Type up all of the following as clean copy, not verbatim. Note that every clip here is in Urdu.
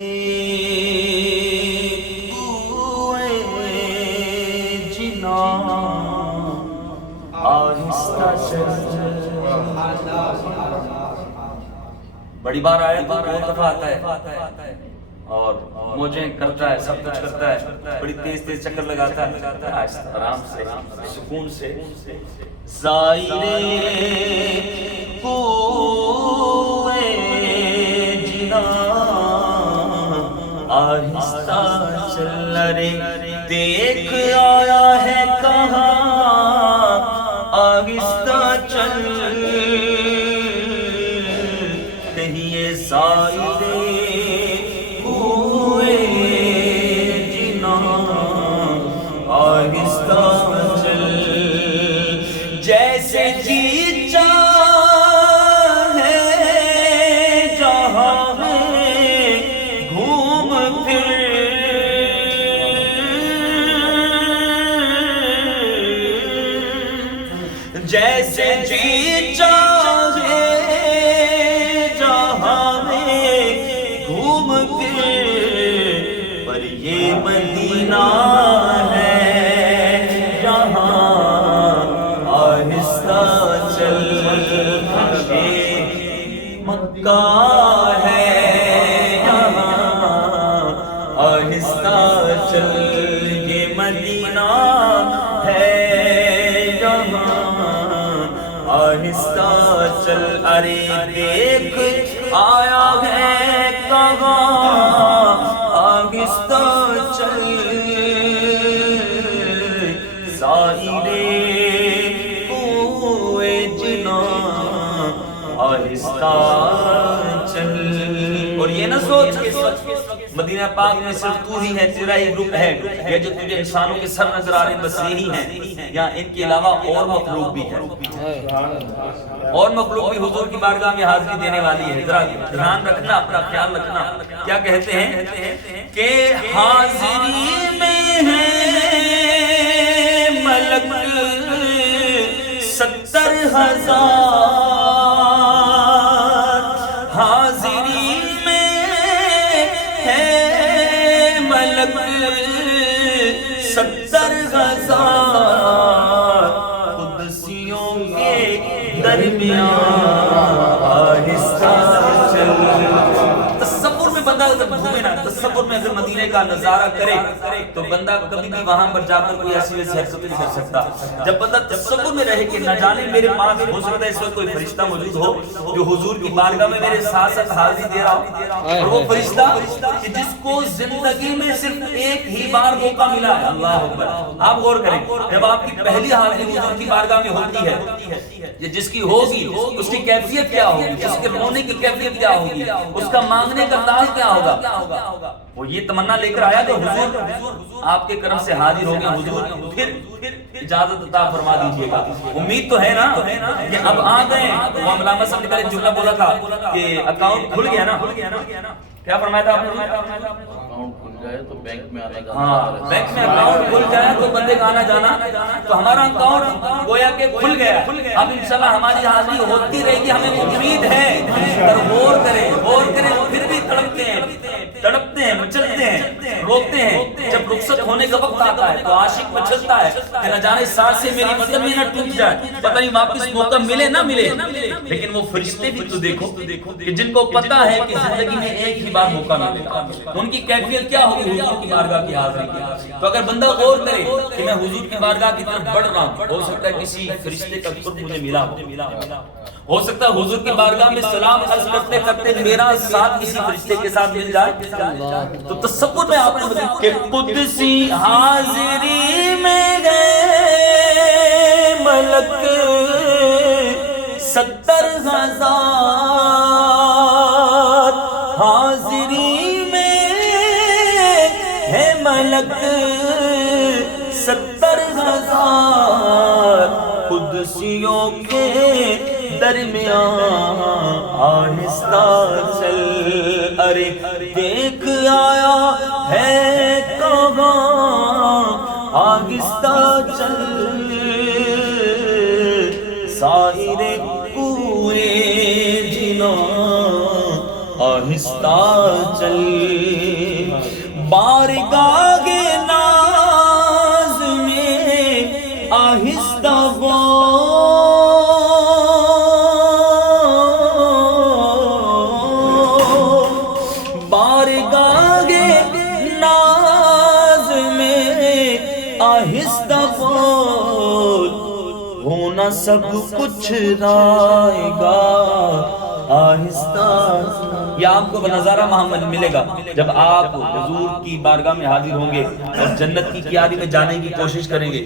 بڑی بار آیا تو بہت دفعہ آتا ہے اور موجیں کرتا ہے، سب کچھ کرتا ہے، بڑی تیز تیز چکر لگاتا ہے، آرام سے سکون سے زائرے کوئے جنا آہستہ چل رے، دیکھ آیا ہے کہاں آہستہ چل، کہیے زائرے کوئے جنا آہستہ چل، جیسے جی چاہے جہاں میں گھوم پھر، جیسے جی چاہے جہاں میں گھوم پھر، پر یہ مدینہ ہے یہاں آہستہ چل، یہ مکہ ہے یہاں آہستہ چل، یہ مدینہ ہے یہاں آہستہ چل، ارے دیکھ آیا ہے کہاں آہستہ چل، زائرے کوئے جنا آہستہ چل۔ اور یہ نہ سوچ کہ مدینہ پاک میں صرف تو ہی ہے، تیرا ہی گروپ ہے، یہ جو تجھے انسانوں کے سر نظر آ رہے ہیں بس یہی ہیں، یا ان کے علاوہ اور مخلوق بھی ہے، اور مخلوق بھی حضور کی بارگاہ میں حاضری دینے والی ہے۔ ذرا دھیان رکھنا، اپنا خیال رکھنا، کیا کہتے ہیں کہ حاضری میں ہے ملک 70,000، حاضری میں ہے ملک 70,000، قدسیوں کے درمیان آہستہ چل۔ تصور میں بندہ اگر گھومے نا، تصور میں اگر مدینے کا نظارہ کرے تو بندہ کبھی بھی وہاں پر جا کر کوئی ایسی ویسی حرکت نہیں کر سکتا۔ جب بندہ تصور میں رہے کہ نہ جانے میرے پاس ہو سکتا ہے اس وقت کوئی فرشتہ موجود ہو جو حضور کی بارگاہ میں میرے ساتھ ساتھ حاضری دے رہا ہو، اور وہ فرشتہ کہ جس کو زندگی میں صرف ایک ہی بار موقع ملا ہے، اللہ اکبر۔ آپ غور کریں، جب آپ کی پہلی حاضری حضور کی بارگاہ میں ہوتی ہے، یہ جس کی ہوگی اس کی کیفیت کیا ہوگی، اس کے رونے کی کیفیت کیا ہوگی، اس کا مانگنے کا انداز کیا ہوگا۔ وہ یہ تمنا لے کر آیا کہ حضور آپ کے کرم سے حاضر ہو گئے، حضور پھر اجازت عطا فرما دیجیے گا۔ امید تو ہے نا کہ اب آ گئے۔ وہ علامہ صاحب نے کل ایک جملہ بولا تھا کہ اکاؤنٹ کھل گیا نا، کیا فرمایا تھا آپ نے؟ اکاؤنٹ کھل جائے تو بینک میں آنا جانا، ہاں بینک میں اکاؤنٹ کھل جائے تو بندے کا آنا جانا، تو ہمارا اکاؤنٹ گویا کہ کھل گیا۔ اب انشاءاللہ ہماری حاضری ہوتی رہے گی، ہمیں امید ہے۔ پر غور کریں پھر بھی تڑپتے ہیں، مچلتے ہیں، روتے ہیں۔ جب رخصت ہونے کا وقت آتا ہے تو عاشق مچلتا ہے کہ نہ جانے سانسیں میری بدن میں نہ ٹوٹ جائے، پتہ نہیں واپس موقع ملے نہ ملے۔ لیکن وہ فرشتے بھی تو دیکھو کہ جن کو پتہ ہے کہ زندگی میں ایک ہی بار موقع ملے گا، ان کی کیفیت کیا ہوگی حضور کی بارگاہ کی حاضری کی۔ تو اگر بندہ غور کرے کہ میں حضور کی بارگاہ کی طرف بڑھ رہا ہوں، ہو سکتا ہے کسی فرشتے کا قرب مجھے ملا ہو سکتا ہے حضور کی بارگاہ میں سلام عرض کرتے کرتے میرا ساتھ کسی فرشتے کے ساتھ مل جائے۔ تو تصور میں آپ نے کہ قدسی حاضری میں گئے ملک 70,000، حاضری میں ہے ملک 70,000، قدسیوں کے درمیان آہستہ چل، ارے دیکھ آیا ہے کہاں آہستہ چل، زائرے کوئے جنا آہستہ چل۔ بارگاہ ناز میں آہستہ بارگاہ ناز میں آہستہ ہونا سب کچھ رائے گا آہستہ. یہ آپ کو نظارہ محمد ملے گا جب آپ حضور کی بارگاہ میں حاضر ہوں گے اور جنت کی کیاری میں جانے کی کوشش کریں گے.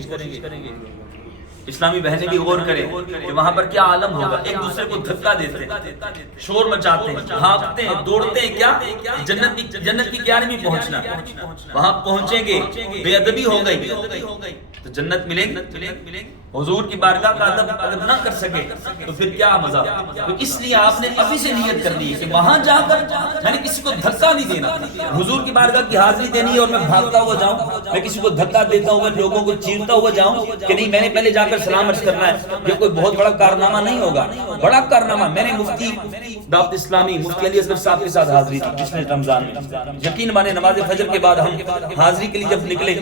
اسلامی بہنیں بھی غور کریں کہ وہاں پر کیا عالم ہوگا. ایک دوسرے کو دھکا دیتے ہیں، شور مچاتے ہیں، بھاگتے ہیں، دوڑتے ہیں. کیا جنت کی کیاری میں پہنچنا. وہاں پہنچیں گے، بے ادبی ہو گئی تو جنت ملے گی. حضور کی بارگاہ کا ادب اگر نہ کر سکے تو پھر کیا مزہ. تو اس لیے آپ نے ابھی سے نیت کرنی ہے کہ وہاں جا کر میں نے کسی کو دھکا نہیں دینا. حضور کی بارگاہ کی حاضری دینی ہے اور میں بھاگتا ہوا جاؤں، میں کسی کو دھکا دیتا ہوا، لوگوں کو چیرتا ہوا جاؤں کہ نہیں میں نے پہلے جا کر سلام عرض کرنا ہے. یہ کوئی بہت بڑا کارنامہ نہیں ہوگا. بڑا کارنامہ میں نے مفتی دعوت اسلامی مفتی علی اصغر صاحب کے ساتھ حاضری تھی جس نے رمضان میں. یقین مانے نماز فجر کے بعد ہم حاضری کے لیے جب نکلے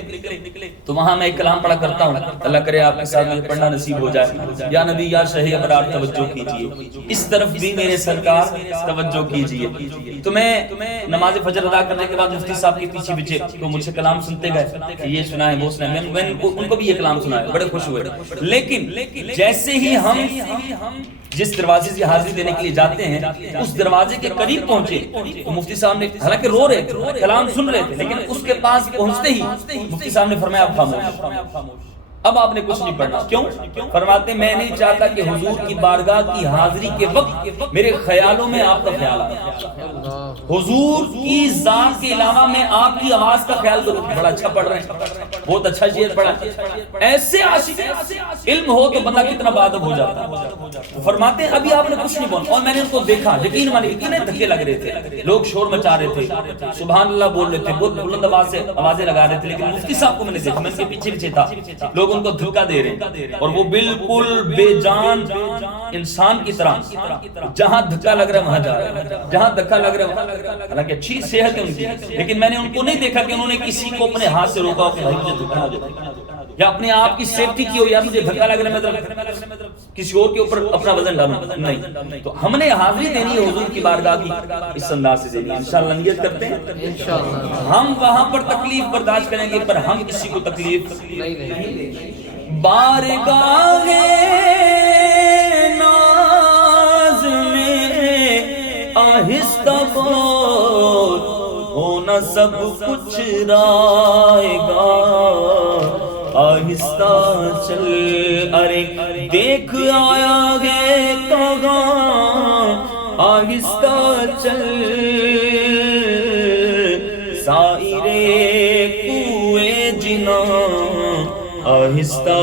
تو وہاں میں ایک کلام پڑھا کرتا ہوں. اللہ کرے آپ کے ساتھ مجھے پڑھنا نصیب ہو جائے. یا نبی یا شہی ابرار توجہ کیجئے، اس طرف بھی میرے سرکار توجہ کیجئے. تو میں نماز فجر ادا کرنے کے بعد مفتی صاحب کے پیچھے پیچھے تو مجھ سے کلام سنتے گئے کہ یہ سنا ہے وہ سنا ہے. میں ان کو بھی یہ کلام سنا ہے، بڑے خوش ہوئے. لیکن جیسے ہی ہم جس دروازے سے حاضری دینے کے لیے جاتے ہیں اس دروازے کے قریب پہنچے تو مفتی صاحب نے حالانکہ رو رہے تھے، کلام سن رہے تھے، لیکن اس کے پاس پہنچتے ہی مفتی صاحب نے فرمایا آپ خاموش، اب آپ نے کچھ نہیں پڑھنا. کیوں؟ فرماتے میں نہیں چاہتا کہ حضور کی بارگاہ کی حاضری کے وقت میرے خیالوں میں آپ کا خیال آئے. حضور کی ذات کے علاوہ میں آپ کی آواز کا خیال کروں. بڑا اچھا پڑھ رہے ہیں، بہت اچھا شعر پڑھا. ایسے عاشق علم ہو تو بندہ کتنا بادب ہو جاتا ہے. فرماتے ہیں ابھی آپ نے کچھ نہیں بولا اور میں نے ان کو دیکھا. یقین مانے اتنے دھکے لگ رہے تھے، لوگ شور مچا رہے تھے، سبحان اللہ بول رہے تھے، بہت بلند آواز سے آوازیں لگا رہے تھے. لیکن مفتی صاحب کو میں نے دیکھا، میں ان کے پیچھے پیچھے تھا، لوگ ان کو دھکا دے رہے ہیں اور وہ بالکل بے جان انسان کی طرح جہاں دھکا لگ رہا ہے وہاں جا رہے ہیں، جہاں دھکا لگ رہا ہے. حالانکہ اچھی صحت ہے ان کی، لیکن میں نے ان کو نہیں دیکھا کہ انہوں نے کسی کو اپنے ہاتھ سے روکا کہ بھائی مجھے دھکا نہ دے، یا اپنے آپ کی سیفٹی کی ہو یا مجھے دھکا لگ رہا ہے میں کسی اور کے اوپر اپنا وزن ڈالوں. نہیں، تو ہم نے حاضری دینی ہے حضور کی بارگاہ کی اس انداز سے دینی ہے. انشاءاللہ نیت کرتے ہیں انشاءاللہ ہم وہاں پر تکلیف برداشت کریں گے پر ہم کسی کو تکلیف نہیں دیں گے. بارگاہ ناز میں آہستہ ہونا سب کچھ رائے گا آہستہ چل. ارے دیکھ آیا ہے کہاں آہستہ چل سائرے کوئے جنا آہستہ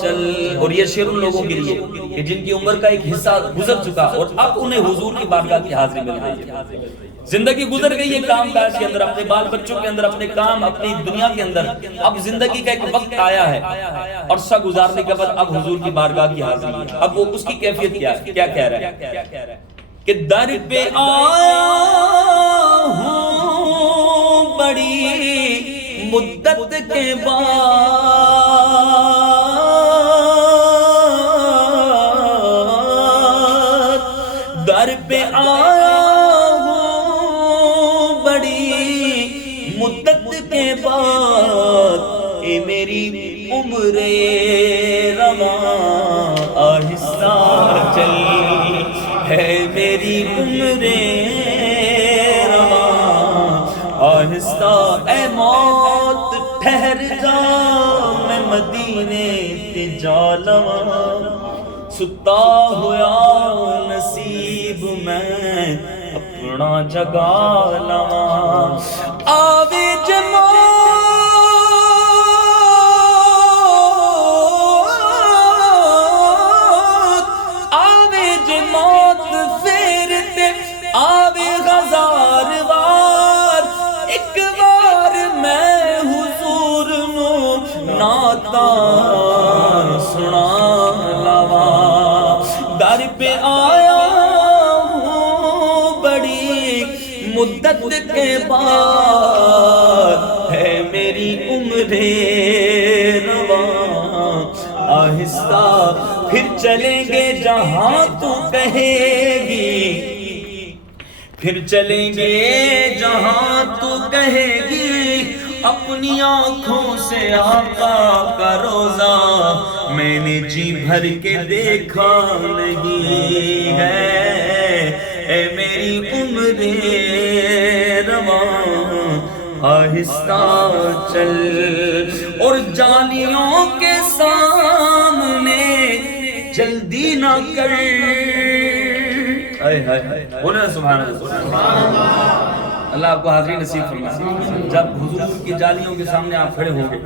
چل. اور یہ شعر ان لوگوں کے لیے کہ جن کی عمر کا ایک حصہ گزر چکا اور اب انہیں حضور کی بارگاہ کی حاضری مل رہی ہے. زندگی گزر گئی ہے کام کاج کے اندر، اپنے بال بچوں کے اندر، اپنے کام، اپنی دنیا کے اندر. اب زندگی کا ایک وقت آیا ہے، عرصہ گزارنے کے بعد اب حضور کی بارگاہ کی حاضری ہے. اب وہ اس کی کیفیت کیا ہے، کیا کہہ رہا ہے کہ در پہ آیا ہوں بڑی مدت کے بعد، در پہ آیا ہوں بڑی مدت کے بعد، اے میری عمر رواں آہستہ چل، ہے میری عمر رواں آہستہ. اے موت ٹھہر جا میں مدینے تے جا لواں، ستا ہویا نصیب میں اپنا جگا لواں. آوے جماعت آوے جماعت پھیرتے آوے ہزار وار، ایک بار میں حضور نو نعتاں سنا لواں. در پہ آیا ہوں بڑی مدت مدت کے بعد ہے میری عمر رواں، آہستہ پھر چلیں گے جہاں تو کہے گی، پھر چلیں گے جہاں تو کہے گی، اپنی آنکھوں سے آقا کا روزہ میں نے جی بھر کے دیکھا نہیں ہے، اے میری عمر رواں آہستہ چل، اور جانیوں کے سامنے جلدی نہ کر، بولے سبحان اللہ، اللہ آپ کو حاضری نصیب فرمائے۔ جب حضور کی جالیوں کے سامنے آپ کھڑے ہوں گے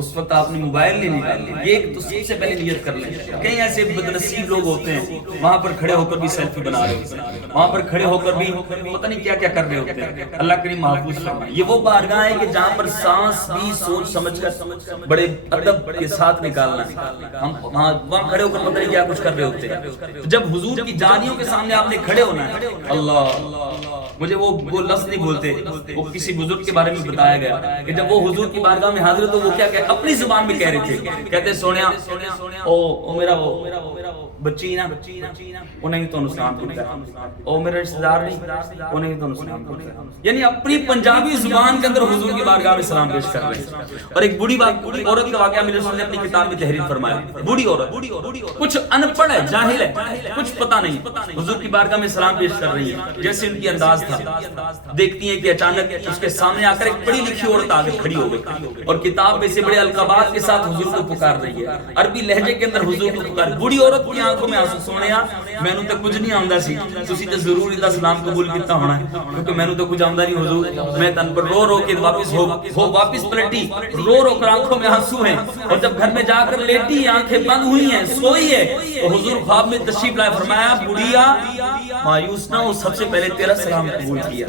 اس وقت آپ نے موبائل نہیں نکالنا، یہ تو سب سے پہلے نیت کر لیں۔ کئی ایسے بدنصیب لوگ ہوتے ہیں وہاں پر کھڑے ہو کر بھی سیلفی بنا رہے ہوتے ہیں، وہاں پر کھڑے ہو کر بھی پتہ نہیں کیا کیا کر رہے ہوتے ہیں، اللہ کریم محفوظ فرمائے۔ یہ وہ بارگاہ ہے کہ جہاں پر سانس بھی سوچ سمجھ کر بڑے ادب کے ساتھ نکالنا ہے، ہم وہاں کھڑے ہو کر پتہ نہیں کیا کچھ کر رہے ہوتے ہیں۔ جب حضور کی جالیوں کے سامنے آپ نے کھڑے ہونا ہے، اللہ مجھے وہ لفظ نہیں بولتے، وہ کسی بزرگ کے بارے میں بتایا گیا کہ جب وہ حضور کی بارگاہ میں حاضر تو وہ کیا کہ اپنی زبان میں کہہ رہے تھے، کہتے سونیا او میرا وہ بچی نا انہیں تو سلام کرتا ہے، او میرا رشتہ دار نہیں انہیں تو سلام کرتا ہے، یعنی اپنی پنجابی زبان کے اندر حضور کی بارگاہ میں سلام پیش کر رہے ہیں۔ اور ایک بوڑھی عورت کا واقعہ میرے رسول نے اپنی کتاب میں تحریر فرمایا، بوڑھی عورت کچھ ان پڑھ ہے، جاہل ہے، کچھ پتہ نہیں، حضور کی بارگاہ میں سلام پیش کر رہی ہے، جیسے ان کی انداز تھا، دیکھتی ہیں کہ اچانک اس کے سامنے آ کر ایک پڑھی لکھی عورت آگے کھڑی ہو گئی اور کتاب میں سے بڑے القابات کے ساتھ حضور کو پکار رہی ہے، عربی لہجے کے اندر حضور کو پکار۔ بوڑھی عورت کی آنکھوں میں آنسو، سونیا مینوں تے کچھ نہیں آندا سی، تسی تے ضرور دا سلام قبول کیتا ہونا ہے، کیونکہ مینوں تے کچھ آندا نہیں حضور، میں تن پر رو رو کے واپس پلٹی، رو رو کر آنکھوں میں آنسو ہیں، اور جب گھر میں جا کر لیٹی آنکھیں بند ہوئی ہیں، سوئی ہے، تو حضور خواب میں تشریف لائے، فرمایا بڑھیا مایوس نہ ہو، سب سے پہلے تیرا سلام قبول کیا۔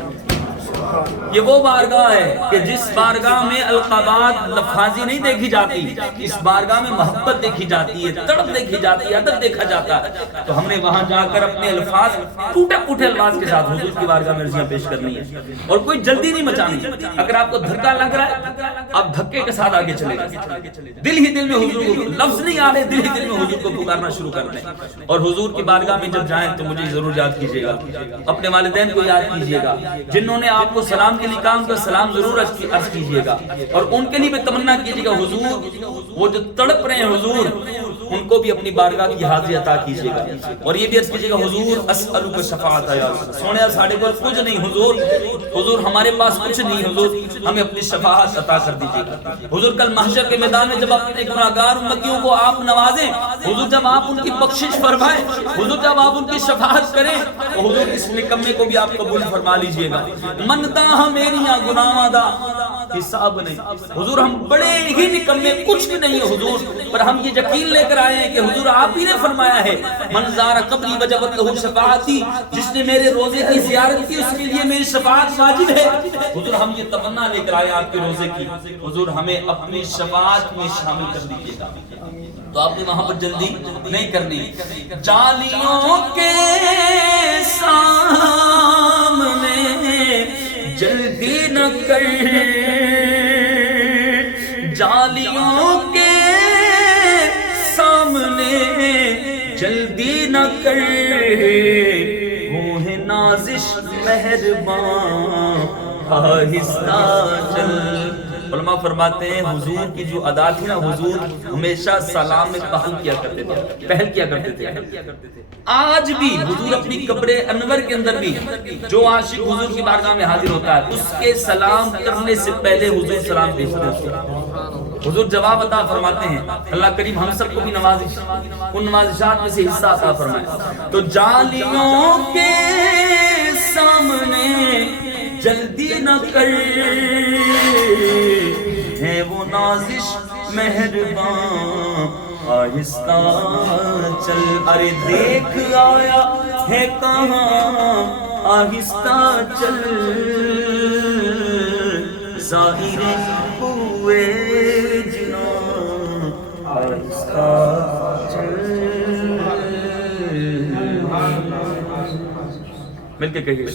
یہ وہ بارگاہ ہے کہ جس بارگاہ میں القابات لفاظی نہیں دیکھی جاتی، اس بارگاہ میں محبت دیکھی جاتی ہے، تڑپ دیکھی جاتی ہے، ادب دیکھا جاتا ہے۔ تو ہم نے وہاں جا کر اپنے الفاظ ٹوٹے پھوٹے الفاظ کے ساتھ حضور کی بارگاہ میں عرضیاں پیش کرنی ہے، اور کوئی جلدی نہیں مچانی۔ اگر آپ کو دھکا لگ رہا ہے آپ دھکے کے ساتھ آگے چلے گا، دل ہی دل میں حضور کو، لفظ نہیں آ رہے، دل ہی دل میں حضور کو پکارنا شروع کر دیں۔ اور حضور کی بارگاہ میں جب جائیں تو مجھے ضرور یاد کیجیے گا، اپنے والدین کو یاد کیجیے گا، جنہوں نے آپ کو سلام کے لیے کہا ان کا سلام ضرور عرض کیجیے گا، اور ان کے لیے بھی تمنا کیجیے گا حضور وہ جو تڑپ رہے ہیں حضور ان کو بھی اپنی بارگاہ کی حاضری عطا کیجیے گا، اور یہ بھی عرض کیجیے گا حضور اسألک شفاعت یا سونیا ساڑھے کو کچھ نہیں حضور ہمارے پاس کچھ نہیں، حضور ہمیں اپنی شفاعت عطا کر دیجیے گا۔ حضور کل محشر کے میدان میں جب اپنے گناہگار امتیوں کو آپ نوازیں، حضور جب آپ ان کی بخشش فرمائیں، حضور جب آپ ان کی شفاعت کریں، تو حضور اس نکمے کو بھی آپ قبول فرما لیجیے گا۔ منتا میریاں گناہاں دا حساب نہیں، حضور ہم بڑے ہی نکمے کچھ بھی نہیں حضور، پر ہم یہ یقین لے کر آئے ہیں کہ حضور آپ ہی نے فرمایا ہے من زار قبری وجبت لہ شفاعتی، جس نے میرے روزے کی زیارت کی اس کے لیے میری شفاعت واجب ہے۔ حضور ہم یہ تمنا لے کر آئے آپ کے روزے کی، حضور ہمیں اپنی شفاعت میں شامل کر دیجیے گا۔ تو آپ نے وہاں پر جلدی نہیں کرنی، جالیوں کے سامنے جلدی نہ کر، جالیوں کے سامنے جلدی نہ کر، وہ ہے نازش مہربان آہستہ چل۔ علماء فرماتے ہیں حضور کی جو ادا تھی نا، حضور ہمیشہ سلام میں پہل کیا کرتے تھے۔ آج بھی حضور اپنی قبر انور کے اندر بھی جو عاشق حضور کی بارگاہ میں حاضر ہوتا ہے اس کے سلام کرنے سے پہلے حضور سلام بھیجتے ہیں، حضور جواب عطا فرماتے ہیں۔ اللہ کریم ہم سب کو بھی نوازش ان نوازشات میں سے حصہ عطا فرمائے۔ تو جالیوں کے سامنے جلدی نہ کر، ہے وہ نازش مہربان آہستہ چل، ارے دیکھ آیا ہے کہاں آہستہ چل، ظاہر ہوئے جناں آہستہ چل۔ مل کے کہیے